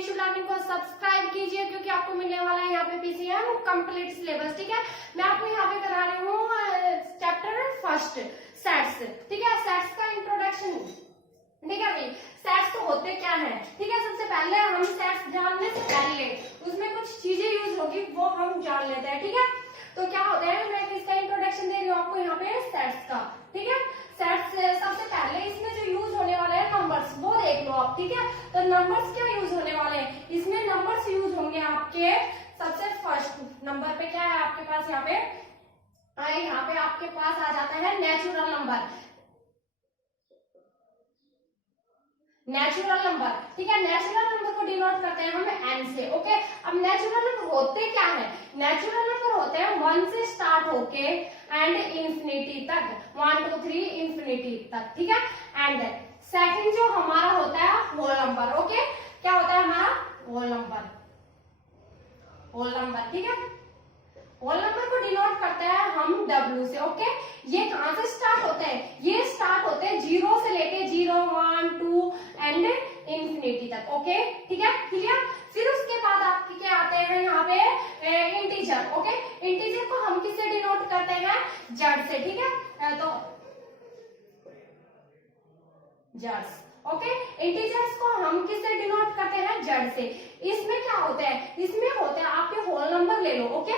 Vishu learning को subscribe कीजिए क्योंकि आपको मिलने वाला है यहाँ पे पीसीएम कंप्लीट सिलेबस। ठीक है, मैं आपको यहाँ पे करा रही हूँ चैप्टर फर्स्ट सेट्स। ठीक है, सेट्स का इंट्रोडक्शन। ठीक है भाई, सेट्स तो होते क्या है। ठीक है, सबसे पहले हम सेट्स जानने से पहले उसमें कुछ चीजें यूज होगी वो हम जान लेते हैं। ठीक है, तो क्या होता है, मैं किसका इंट्रोडक्शन दे रही हूँ आपको यहाँ पे सेट्स का। ठीक है, सेट्स सबसे पहले इसमें जो यूज होने वाले हैं नंबर्स वो देख लो आप। ठीक है, तो नंबर्स क्या यूज होने वाले हैं, इसमें नंबर्स यूज होंगे आपके सबसे फर्स्ट नंबर पे क्या है आपके पास यहाँ पे आपके पास आ जाता है नेचुरल नंबर। नेचुरल नंबर, ठीक है, नेचुरल नंबर को डिनोट करते हैं हम एन से। ओके, अब नेचुरल नंबर होते क्या है, नेचुरल नंबर होते हैं 1 से स्टार्ट होके एंड इंफिनिटी तक, 1 2 3 इंफिनिटी तक। ठीक है, एंड सेकंड जो हमारा होता है होल नंबर। ओके, क्या होता है हमारा होल नंबर, होल नंबर। ठीक है, होल नंबर को डिनोट करते हैं हम W से। ओके, ये कहां से स्टार्ट होते हैं, ये स्टार्ट होते हैं 0 से लेके 0 1 2 एंड इंफिनिटी तक। ओके, ठीक है, क्लियर। फिर उसके बाद आपके क्या आते हैं यहाँ पे इंटीजर। ओके, इंटीजर को हम किससे डिनोट करते हैं, जेड से। ठीक है, तो जेड्स। ओके, इंटीजर्स को हम किससे डिनोट करते हैं, जेड से। इसमें क्या होता है, इसमें होते हैं आपके होल नंबर ले लो। ओके,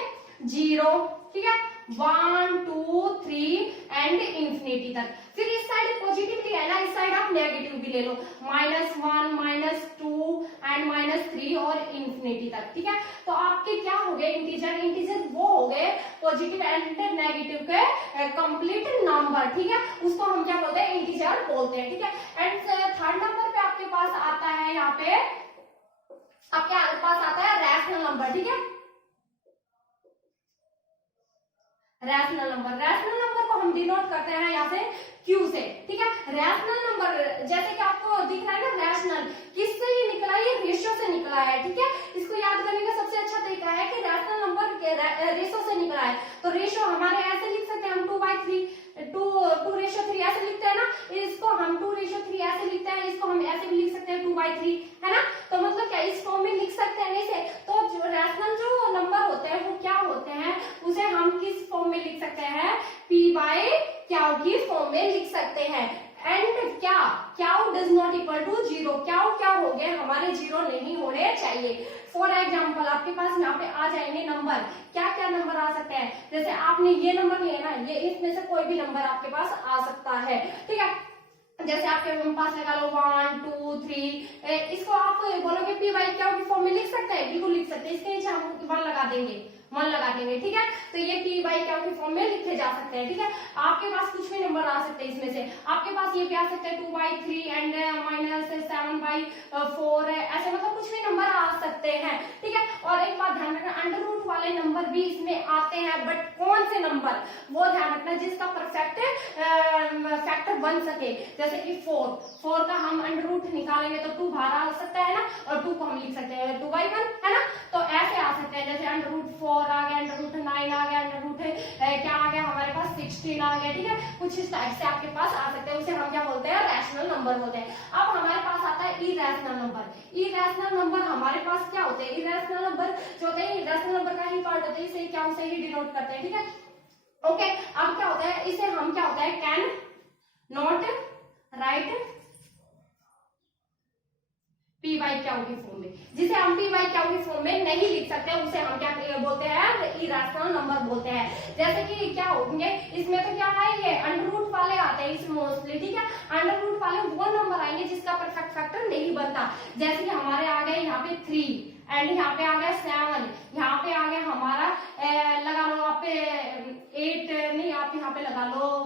0, ठीक है, 1 2 3 एंड इंफिनिटी तक। फिर इस साइड पॉजिटिवली है ना, इस साइड आप नेगेटिव भी ले लो, -1 -2 एंड -3 और इंफिनिटी तक। ठीक है, तो आपके क्या हो गए इंटीजर, इंटीजर वो हो गए पॉजिटिव एंड नेगेटिव के कंप्लीट नंबर। ठीक है, उसको हम क्या बोलते हैं, इंटीजर बोलते हैं। ठीक है, एंड थर्ड नंबर पे आपके पास आता है यहाँ पे आपके पास आता है रैशनल नंबर। ठीक है, रैशनल नंबर, रैशनल नंबर को हम डिनोट करते हैं यहाँ से Q से। ठीक है, रैशनल नंबर जैसे कि आपको दिख रहा है ना, रैशनल किससे ये निकला है, ये रेशियो से निकला है। ठीक है, इसको याद करने का सबसे अच्छा तरीका है कि रैशनल नंबर रेशियो से निकला है। तो रेशियो हमारे ऐसे लिख सकते हैं हम 2/3 2:3 ऐसे लिखते हैं ना, इसको हम 2:3 ऐसे लिखते हैं, इसको हम ऐसे भी लिख सकते हैं 2/3, है ना। तो मतलब क्या इस फॉर्म में लिख सकते हैं ऐसे। तो जो रैशनल जो नंबर होते हैं वो क्या होते हैं, उसे हम किस फॉर्म में लिख सकते हैं, P/Q की फॉर्म में लिख सकते हैं। एंड क्या Q does not equal to 0, Q क्या हो गए हमारे 0 नहीं होने चाहिए। फॉर एग्जाम्पल आपके पास यहाँ पे आ जाएंगे नंबर, क्या क्या नंबर आ सकते हैं, जैसे आपने ये नंबर लिया ना, ये इसमें से कोई भी नंबर आपके पास आ सकता है। ठीक है, जैसे आपके पास लगा लो 1 2 3, इसको आप बोलोगे P/Q की फॉर्म में लिख सकते हैं, बिल्कुल लिख सकते हैं। इसके नीचे हम 1 लगा देंगे, 1 लगा देंगे। ठीक है, तो ये P/Q की फॉर्म में लिखे जा सकते हैं। ठीक है, आपके पास कुछ भी नंबर आ सकते हैं इसमें से, आपके पास ये भी आ सकते हैं 2/3 एंड -7/4, ऐसे मतलब कुछ भी नंबर आ सकते हैं। ठीक है, और एक बात ध्यान रखना, अंडर रूट वाले नंबर भी इसमें आते हैं, बट कौन से नंबर वो ध्यान रखना जिसका परफेक्ट फैक्टर बन सके। जैसे कि 4 का हम अंडर रूट निकालेंगे तो 2 बाहर आ सकता है ना, और 2 को हम लिख सकते हैं 2/1, है ना। तो ऐसे आ सकते हैं, जैसे अंडर रूट 4 आ गया, अंडर रूट 9 आ गया, अंडर रूट क्या आ गया हमारे पास 16 आ गया। ठीक है, कुछ इस टाइप से आपके पास आ सकते हैं, उसे हम क्या बोलते हैं, रैशनल नंबर होते हैं। अब हमारे पास आता है इरेशनल नंबर। इरेशनल नंबर हमारे पास क्या होते हैं, इरेशनल नंबर जो होते हैं इरेशनल नंबर का ही पार्ट होते हैं, इसे क्या उसे ही डिनोट करते हैं। ठीक है, ओके, अब क्या होता है, इसे हम क्या होता है, कैन नॉट राइट P/Q की फॉर्म में, जिसे हम P/Q की फॉर्म में नहीं लिख सकते उसे हम क्या बोलते हैं, इरेशनल नंबर बोलते हैं। जैसे कि क्या होंगे इसमें, तो क्या है, ये अंडर रूट वाले आते हैं इसमें मोस्टली। ठीक है, अंडर रूट वाले वो नंबर आएंगे जिसका परफेक्ट फैक्टर नहीं बनता। जैसे कि हमारे आ गए यहाँ पे 3 एंड यहाँ पे आ गया 7, यहाँ पे आ गया हमारा लगा लो आप 8 नहीं, आप यहाँ पे लगा लो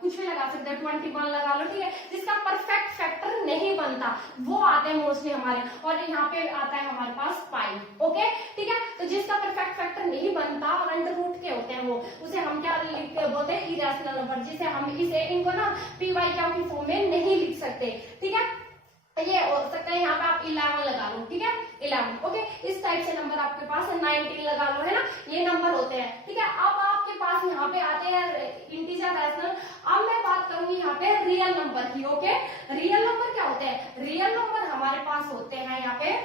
कुछ भी लगा सकते हैं, 21 लगा लो। ठीक है, जिसका परफेक्ट फैक्टर नहीं बनता वो आते हैं मोस्टली हमारे, और यहाँ पे आता है हमारे पास पाई। ओके, ठीक है, तो जिसका परफेक्ट फैक्टर नहीं बनता और अंडर रूट के होते हैं वो, उसे हम क्या बोलते हैं, इरेशनल नंबर, जिसे हम इनको ना P/Q की फॉर्म में नहीं लिख सकते। ठीक है, ये हो सकता है यहाँ पे आप 11 लगा लो। ठीक है, 11। ओके, इस टाइप से नंबर आपके पास 19 लगा लो, है ना, ये नंबर होते हैं। ठीक है, अब आपके पास यहाँ पे आते हैं इंटीजर इंटीजर, रैशनल। अब मैं बात करूंगी यहाँ पे रियल नंबर की। ओके, रियल नंबर क्या होते हैं? रियल नंबर हमारे पास होते हैं यहाँ पे,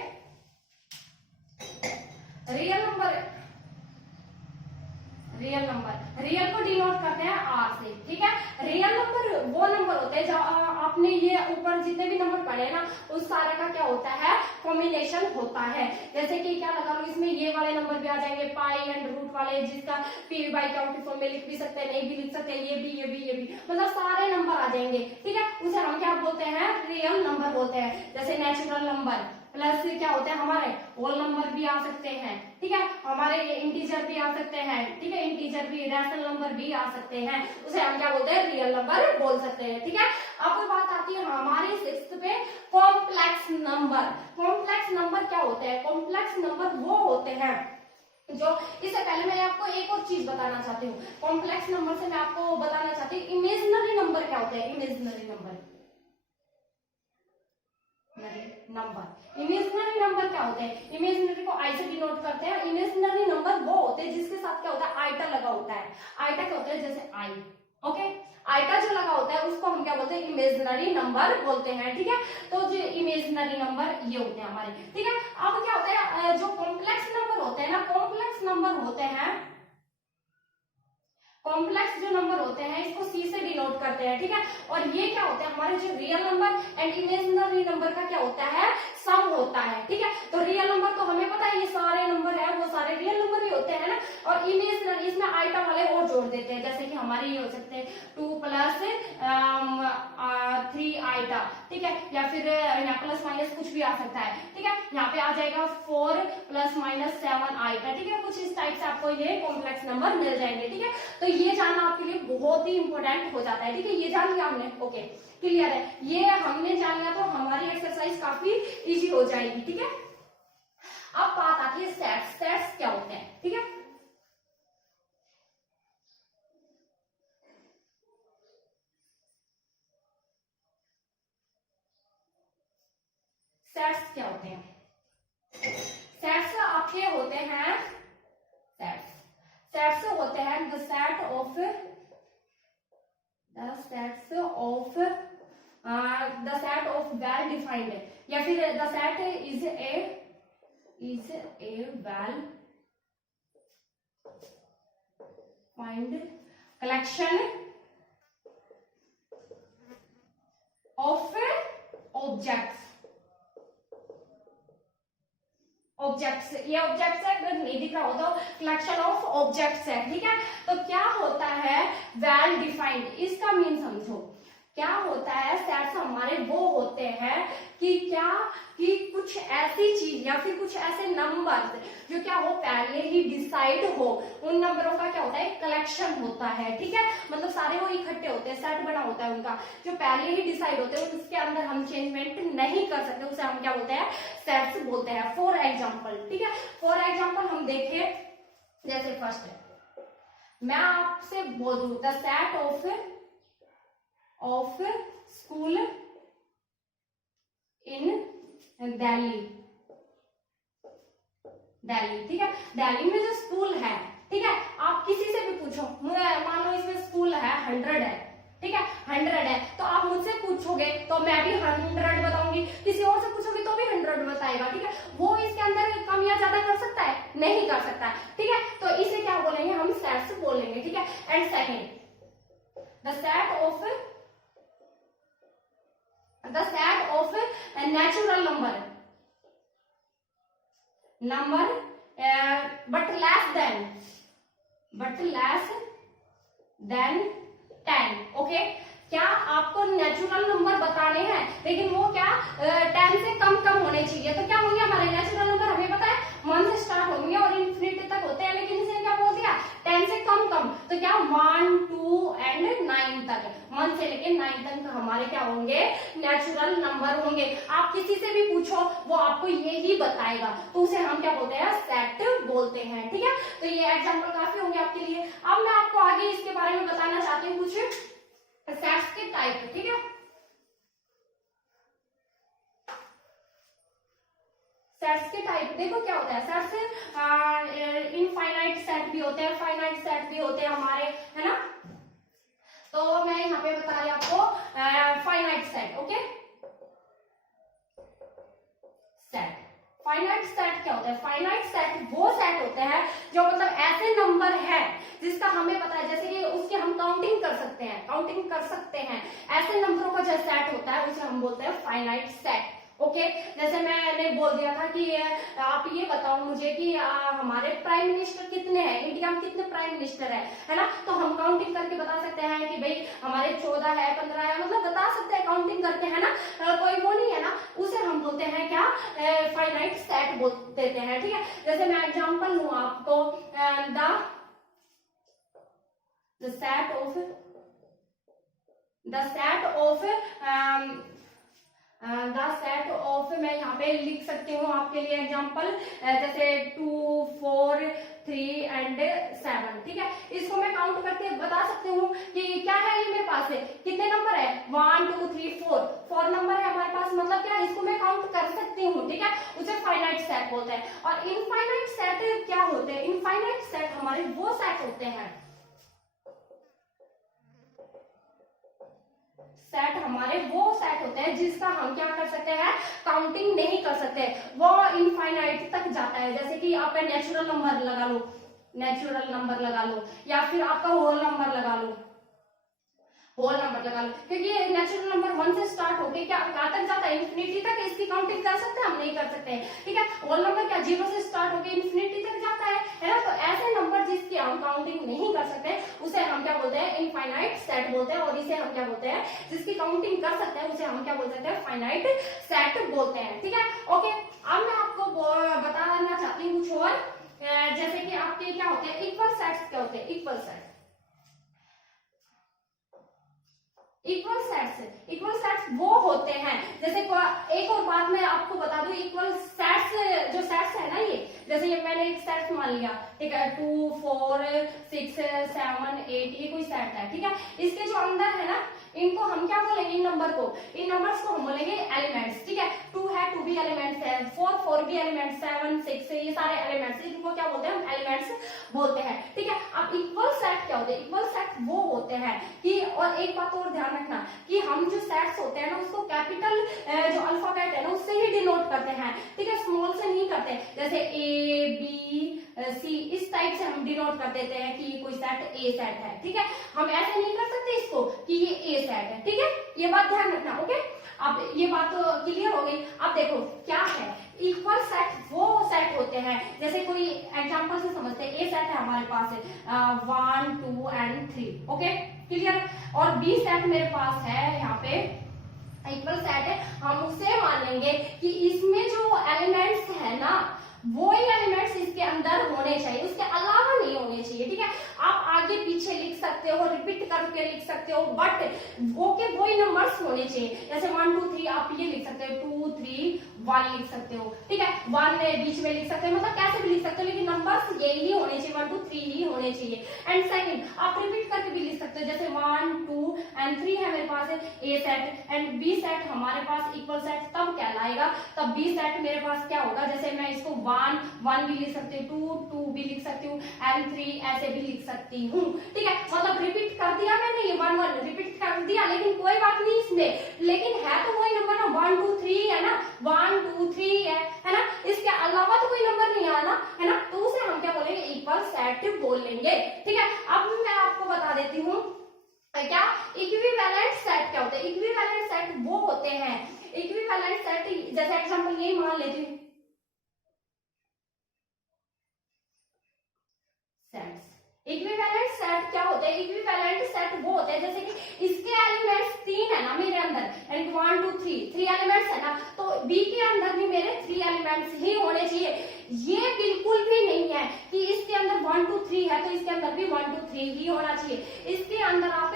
रियल को डिनोट करते हैं आर से, ठीक है। रियल नंबर वो नंबर होते हैं जब आपने ये ऊपर जितने भी नंबर पढ़े ना, उस सारे का क्या होता है? कॉम्बिनेशन होता है। जैसे कि क्या लगा लो, इसमें ये वाले नंबर भी आ जाएंगे, पाई एंड रूट वाले, जिसका पी बाई काउंट फॉर्म में लिख भी सकते हैं, नहीं भी लिख सकते, ये भी, मतलब सारे नंबर आ जाएंगे, ठीक है। उसे हम क्या बोलते हैं? रियल नंबर बोलते हैं। जैसे नेचुरल नंबर प्लस क्या होते हैं हमारे? होल नंबर भी आ सकते हैं, ठीक है, हमारे इंटीजर भी आ सकते हैं, ठीक है, इंटीजर भी, रैशनल नंबर भी आ सकते हैं, उसे हम क्या बोलते हैं? रियल नंबर बोल सकते हैं, ठीक है। अब बात आती है हमारी 6th पे, कॉम्प्लेक्स नंबर। कॉम्प्लेक्स नंबर क्या होते हैं? कॉम्प्लेक्स नंबर वो होते हैं जो, इससे पहले मैं आपको एक और चीज बताना चाहती हूँ। कॉम्प्लेक्स नंबर से मैं आपको बताना चाहती हूँ इमेजिनरी नंबर क्या होते हैं? इमेजिनरी नंबर इमेजिनरी नंबर क्या होते हैं? इमेजिनरी को आई से डिनोट करते हैं। इमेजिनरी नंबर वो होते हैं जिसके साथ क्या होता है? आइटा लगा होता है। आइटा क्या होता है? जैसे आई, ओके, आइटा जो लगा होता है उसको हम क्या बोलते हैं? इमेजिनरी नंबर बोलते हैं, ठीक है। तो जो इमेजिनरी नंबर ये होते हैं हमारे, ठीक है। अब क्या होता है? जो कॉम्प्लेक्स नंबर होते हैं ना, कॉम्प्लेक्स नंबर होते हैं, कॉम्प्लेक्स जो नंबर होते हैं इसको सी से डिनोट करते हैं, ठीक है। और ये क्या होता है? हमारे जो real number and imaginary number का क्या होता है? सम होता है, ठीक है। तो रियल नंबर तो हमें पता है, ये सारे नंबर है वो सारे रियल नंबर ही होते हैं ना। और इमेजिनरी, इसमें आइटा वाले और जोड़ देते हैं, जैसे कि हमारे ये हो सकते हैं 2 + 3 आइटा, ठीक है, या फिर यहाँ प्लस माइनस कुछ भी आ सकता है, ठीक है। यहाँ पे आ जाएगा 4 ± 7 आइटा, ठीक है। कुछ इस टाइप से आपको ये कॉम्प्लेक्स नंबर मिल जाएंगे, ठीक है। तो ये जानना आपके लिए बहुत ही इंपॉर्टेंट हो जाता है, ठीक है। ये जान लिया हमने, ओके, क्लियर है। ये हमने जान लिया तो हमारी एक्सरसाइज काफी इजी हो जाएगी, ठीक है। अब बात आती है सेट्स। सेट्स क्या होते हैं, ठीक है। सेट्स क्या होते हैं? सेट्स आपके होते हैं, सेट्स होते हैं the set of well defined, या फिर the set is a well find collection of objects. ये ऑब्जेक्ट्स है, अगर नहीं दिख रहा हो तो कलेक्शन ऑफ ऑब्जेक्ट्स है, ठीक है। तो क्या होता है वेल डिफाइंड? इसका मीन समझो, क्या होता है? सेट्स हमारे वो होते हैं कि क्या, कि कुछ ऐसी चीज या फिर कुछ ऐसे नंबर जो क्या हो, पहले ही डिसाइड हो, उन नंबरों का क्या होता है? कलेक्शन होता है, ठीक है। मतलब सारे वो इकट्ठे होते हैं, सेट बना होता है उनका, जो पहले ही डिसाइड होते हैं, उसके अंदर हम चेंजमेंट नहीं कर सकते, उसे हम क्या बोलते हैं? सेट्स बोलते हैं। फॉर एग्जाम्पल, ठीक है, फॉर एग्जाम्पल हम देखें, जैसे फर्स्ट मैं आपसे बोल दूं द सेट ऑफ स्कूल इन दिल्ली, ठीक है। दिल्ली में जो स्कूल है, ठीक है, आप किसी से भी पूछो, मान लो इसमें स्कूल है 100 है, ठीक है, 100 है, तो आप मुझसे पूछोगे तो मैं भी 100 बताऊंगी, किसी और से पूछोगे तो भी 100 बताएगा, ठीक है। वो इसके अंदर कम या ज्यादा कर सकता है? नहीं कर सकता है, ठीक है। तो इसे क्या बोलेंगे हम? सेट्स बोलेंगे, ठीक है। And second the set of natural number but less than 10, okay. क्या आपको नेचुरल नंबर बताने हैं, लेकिन वो क्या 10 से कम होने चाहिए। तो क्या होंगे हमारे नेचुरल नंबर? हमें पता है 1 से स्टार्ट होंगे और इन्फिनिटी तक होते हैं, लेकिन इसने क्या बोल दिया? 10 से कम। तो क्या 1, 2 एंड 9 तक, 1 से लेके 9 तक हमारे क्या होंगे? नेचुरल नंबर होंगे। आप किसी से भी पूछो वो आपको ये ही बताएगा, तो उसे हम क्या बोलते हैं? सेट बोलते हैं, ठीक है। तो ये एग्जाम्पल काफी होंगे आपके लिए। अब मैं आपको आगे इसके बारे में बताना चाहती हूँ कुछ सेट्स के टाइप, ठीक है। सेट्स के टाइप देखो क्या होता है। सेट्स इनफाइनाइट सेट भी होते हैं, फाइनाइट सेट भी होते हैं हमारे, है ना। हैं? फाइनाइट सेट वो सेट होते हैं जो मतलब ऐसे नंबर है जिसका हमें पता है, जैसे कि उसकी हम काउंटिंग कर सकते हैं, ऐसे नंबरों का जो सेट होता है उसे हम बोलते हैं फाइनाइट सेट। ओके, जैसे मैंने बोल दिया था कि आप ये बताओ मुझे कि हमारे प्राइम मिनिस्टर कितने हैं, इंडिया में कितने प्राइम मिनिस्टर है ना, तो हम काउंटिंग करके बता सकते हैं कि भाई हमारे 14 है, 15 है, मतलब बता सकते हैं काउंटिंग करके, है ना। कोई वो नहीं है ना, उसे हम बोलते हैं क्या, फाइनाइट सेट बोल देते हैं। ठीक है, जैसे मैं एग्जांपल लूं आपको, द सेट ऑफ मैं यहाँ पे लिख सकती हूँ आपके लिए एग्जांपल, जैसे 2, 4, 3 एंड 7। ठीक है, इसको मैं काउंट करके बता सकती हूँ कि क्या है, ये मेरे पास है कितने नंबर है, 1 2 3 4 नंबर है हमारे पास, मतलब क्या इसको मैं काउंट कर सकती हूँ। ठीक है, उसे फाइनाइट सेट बोलते हैं। और इनफाइनाइट सेट क्या होते हैं? इनफाइनाइट सेट हमारे वो सेट होते हैं, जिसका हम क्या कर सकते हैं, काउंटिंग नहीं कर सकते, वो इनफाइनाइट तक जाता है। जैसे कि आपका नेचुरल नंबर लगा लो, या फिर आपका होल नंबर लगा लो, क्योंकि नेचुरल नंबर 1 से स्टार्ट होके क्या कहां तक जाता है, इंफिनिटी तक। इसकी काउंटिंग कर सकते हैं हम? नहीं कर सकते। ठीक है, होल नंबर क्या 0 से स्टार्ट होके इंफिनिटी तक जाता है ना। तो ऐसे नंबर जिसकी हम काउंटिंग नहीं कर सकते उसे हम क्या बोलते हैं, इनफाइनाइट सेट बोलते हैं। और इसे हम क्या बोलते हैं, जिसकी काउंटिंग कर सकते हैं उसे हम क्या बोल सकते हैं, फाइनाइट सेट बोलते हैं। ठीक है, ओके। अब मैं आपको बताना चाहती हूँ कुछ और, जैसे कि आपके क्या होते हैं, इक्वल सेट्स क्या होते हैं, इक्वल सेट्स वो होते हैं, जैसे एक और बात मैं आपको बता दूं, इक्वल सेट्स जो सेट्स है ना, ये जैसे ये मैंने एक सेट मान लिया, ठीक है, 2 4 6 7 8, ये कोई सेट है। ठीक है, इसके जो अंदर है ना, इनको हम क्या बोलेंगे, इन नंबर्स को हम बोलेंगे एलिमेंट्स। ठीक है, 2 है, 2 भी एलिमेंट्स है, 4 भी एलिमेंट्स, 7 6 ये सारे एलिमेंट्स, इनको क्या बोलते हैं, हम एलिमेंट्स बोलते हैं। ठीक है, अब इक्वल सेट क्या होते हैं, इक्वल सेट वो होते हैं कि, और एक बात और ध्यान रखना कि हम जो सेट्स होते हैं ना, उसको कैपिटल जो अल्फाबेट है ना उससे ही डिनोट करते हैं। ठीक है, स्मॉल से नहीं करते, जैसे ए बी सी इस टाइप से हम डिनोट कर देते हैं कि ये कोई सेट ए सेट है। ठीक है, हम ऐसे नहीं कर सकते इसको कि ये ए सेट है। ठीक है, ये बात ध्यान रखना। ओके, अब ये बात तो क्लियर हो गई। अब देखो क्या है, इक्वल सेट वो सेट होते हैं, जैसे कोई एग्जांपल से समझते हैं, ए सेट है हमारे पास 1 2 एंड 3। Okay, clear. और बी सेट मेरे पास है यहाँ पे, इक्वल सेट है, हम उससे मान लेंगे कि इसमें जो एलिमेंट्स है ना, वो ही एलिमेंट्स इसके अंदर होने चाहिए, उसके अलावा नहीं होने चाहिए। ठीक है, आप आगे पीछे लिख सकते हो, रिपीट करके लिख सकते हो, बट वो के वही नंबर्स होने चाहिए। जैसे 1 2 3 आप ये लिख सकते हो, 2 3 1 लिख सकते हो। ठीक है, 1 बीच में लिख सकते हो, मतलब कैसे भी लिख सकते हो, लेकिन नंबर्स यही होने चाहिए, 1 2 3 ही होने चाहिए। एंड सेकंड, आप रिपीट करके भी लिख सकते हो, जैसे 1 2 एंड 3 है मेरे पास ए सेट, एंड बी सेट हमारे पास इक्वल सेट तब कहलाएगा, तब बी सेट मेरे पास क्या होगा, जैसे मैं इसको 1 भी लिख सकती हूँ, 2 भी लिख सकती हूँ, एंड 3 ऐसे भी लिख सकती हूँ। ठीक है, मतलब रिपीट कर दिया मैंने, ये 1 1 रिपीट कर दिया, लेकिन कोई बात नहीं इसमें, लेकिन है तो वही नंबर ना, 1 2 3 है ना, 1 2 3 है ना, इसके अलावा तो कोई नंबर नहीं आना, है ना, तो उसे हम क्या बोलेंगे, इक्वल सेट बोल लेंगे। ठीक है, अब मैं आपको बता देती हूँ क्या इक्विवेलेंट सेट क्या होते हैं। इक्विवेलेंट सेट वो होते हैं, इक्विवेलेंट सेट जैसे एग्जांपल यही मान लेती हूँ, इक्विवेलेंट सेट क्या होते हैं, इक्विवेलेंट सेट वो होते हैं जैसे कि इसके एलिमेंट्स 3 है ना मेरे अंदर, यानी 1 2 3 एलिमेंट्स है ना, तो बी के अंदर भी मेरे 3 एलिमेंट्स ही होने चाहिए। ये बिल्कुल भी नहीं है कि इसके अंदर 1 2 3 है तो इसके अंदर भी 1 2 3 ही होना चाहिए। इसके अंदर आप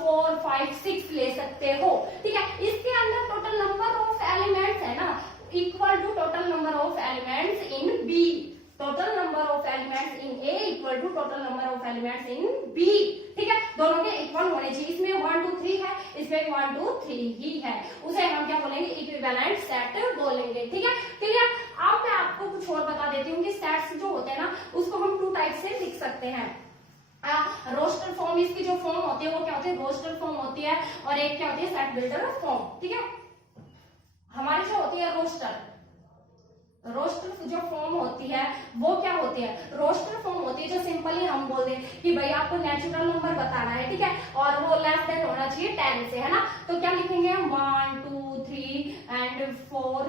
4 5 6 ले सकते हो। ठीक है, इसके अंदर टोटल नंबर ऑफ एलिमेंट्स है ना, equal to total number of elements in B, total number of elements in A equal to total number of elements in B. ठीक है, दोनों के इक्वल होने चाहिए, इसमें 1 2 3 है, इसमें 1 2 3 ही है, उसे हम क्या बोलेंगे, इक्विवेलेंट सेट बोलेंगे। ठीक है, क्लियर। अब मैं आपको कुछ और बता देती हूँ कि सेट्स जो होते हैं ना, उसको हम 2 टाइप से लिख सकते हैं। रोस्टर फॉर्म, इसकी जो फॉर्म होती है वो क्या होती है, रोस्टर फॉर्म होती है, और एक क्या होती है, सेट बिल्डर फॉर्म। ठीक है, हमारी जो होती है रोस्टर रोस्टर जो फॉर्म होती है वो क्या होती है, रोस्टर फॉर्म होती है जो सिंपली हम बोल दें कि भाई आपको नेचुरल नंबर बताना है, ठीक है, और वो लेस देन होना चाहिए 10 से, है ना। तो क्या लिखेंगे हम 1 2 3 एंड 4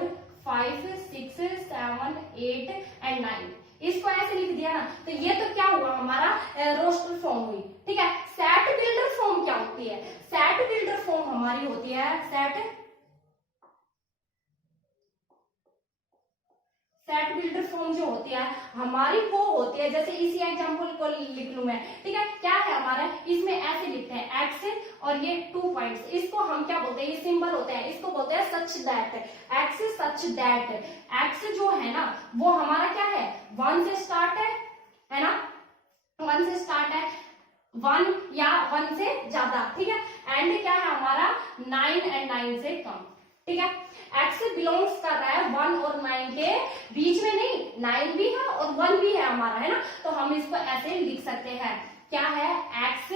5 6 7 8 एंड 9, इसको ऐसे लिख दिया ना, तो ये तो क्या हुआ हमारा रोस्टर फॉर्म हुई, ठीक है। सेट बिल्डर फॉर्म क्या होती है, सेट बिल्डर फॉर्म हमारी होती है सेट बिल्डर फॉर्म जो होती है हमारी वो होती है, जैसे इसी एग्जांपल को लिख लूं मैं, ठीक है। क्या है हमारा, इसमें ऐसे लिखते हैं एक्स और ये 2 पॉइंट्स, इसको हम क्या बोलते हैं, ये सिंबल होते हैं, इसको बोलते हैं such that, x such that. X जो है ना वो हमारा क्या है, 1 से स्टार्ट है ना, 1 से स्टार्ट है, 1 या 1 से ज्यादा, ठीक है। एंड क्या है हमारा 9 एंड 9 से कम, ठीक है। एक्स बिलोंग्स कर रहा है 1 और 9 के बीच में, नहीं 9 भी है और 1 भी है हमारा, है ना। तो हम इसको ऐसे लिख सकते हैं, क्या है एक्स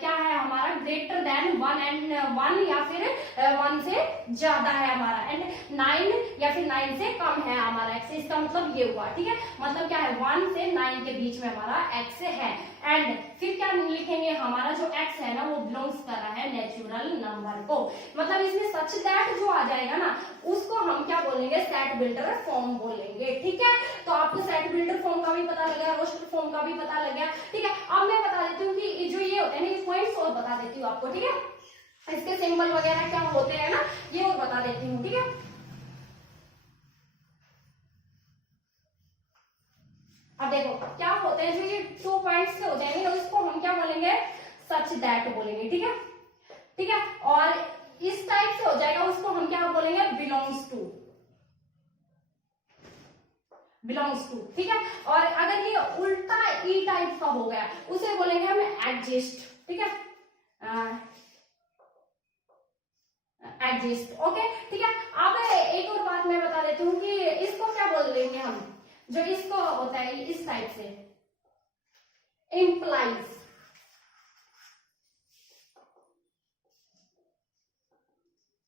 क्या है हमारा ग्रेटर देन 1 एंड 1 या फिर 1 से ज्यादा है हमारा, एंड 9 या फिर 9 से कम है हमारा एक्स, इसका मतलब ये हुआ, ठीक है। मतलब क्या है 1 से 9 के बीच में हमारा एक्स है। एंड फिर क्या लिखेंगे, हमारा जो एक्स है ना वो बिलोंग्स कर रहा है नेचुरल नंबर को, मतलब इसमें सच दैट जो आ जाएगा ना उसको हम क्या बोलेंगे, सेट बिल्डर फॉर्म बोलेंगे, ठीक है। तो आपको सेट बिल्डर फॉर्म का भी पता लग गया, रोस्टर फॉर्म का भी पता लग गया, ठीक है। अब मैं बता देती हूँ कि जो ये होते हैं ना, ये पॉइंट्स और बता देती हूँ आपको, ठीक है। इसके सिंबल वगैरह क्या होते हैं ना ये और बता देती हूँ, ठीक है। अब देखो क्या होते हैं, जो ये 2 पॉइंट्स से हो जाएंगे उसको हम क्या बोलेंगे, सच दैट बोलेंगे, ठीक है, ठीक है। और इस टाइप से हो जाएगा उसको हम क्या बोलेंगे, बिलोंग्स टू, ठीक है। और अगर ये उल्टा ई टाइप का हो गया उसे बोलेंगे हम एडजस्ट, ठीक है, एडजस्ट, ओके, ठीक है। अब एक और बात मैं बता देती हूँ कि इसको क्या बोल देंगे हम, जो इसको होता है इस टाइप से इम्प्लाइज,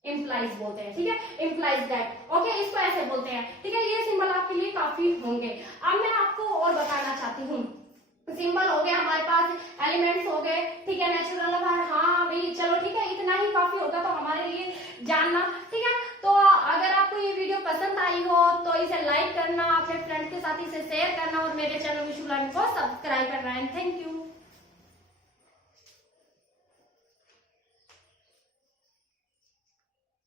इम्प्लाइज बोलते हैं, ठीक है, इम्प्लाइज दैट, ओके, इसको ऐसे बोलते हैं, ठीक है। ये सिंबल आपके लिए काफी होंगे। अब मैं आपको और बताना चाहती हूँ, सिंबल हो गया हमारे पास, एलिमेंट्स हो गए, ठीक है, नेचुरल नंबर, हाँ भाई चलो ठीक है, इतना ही काफी होगा तो हमारे लिए जानना, ठीक है। तो अगर आपको ये वीडियो पसंद आई हो तो इसे लाइक करना, अपने फ्रेंड के साथ इसे शेयर करना और मेरे चैनल विशु लर्न को सब्सक्राइब करना है। Thank you.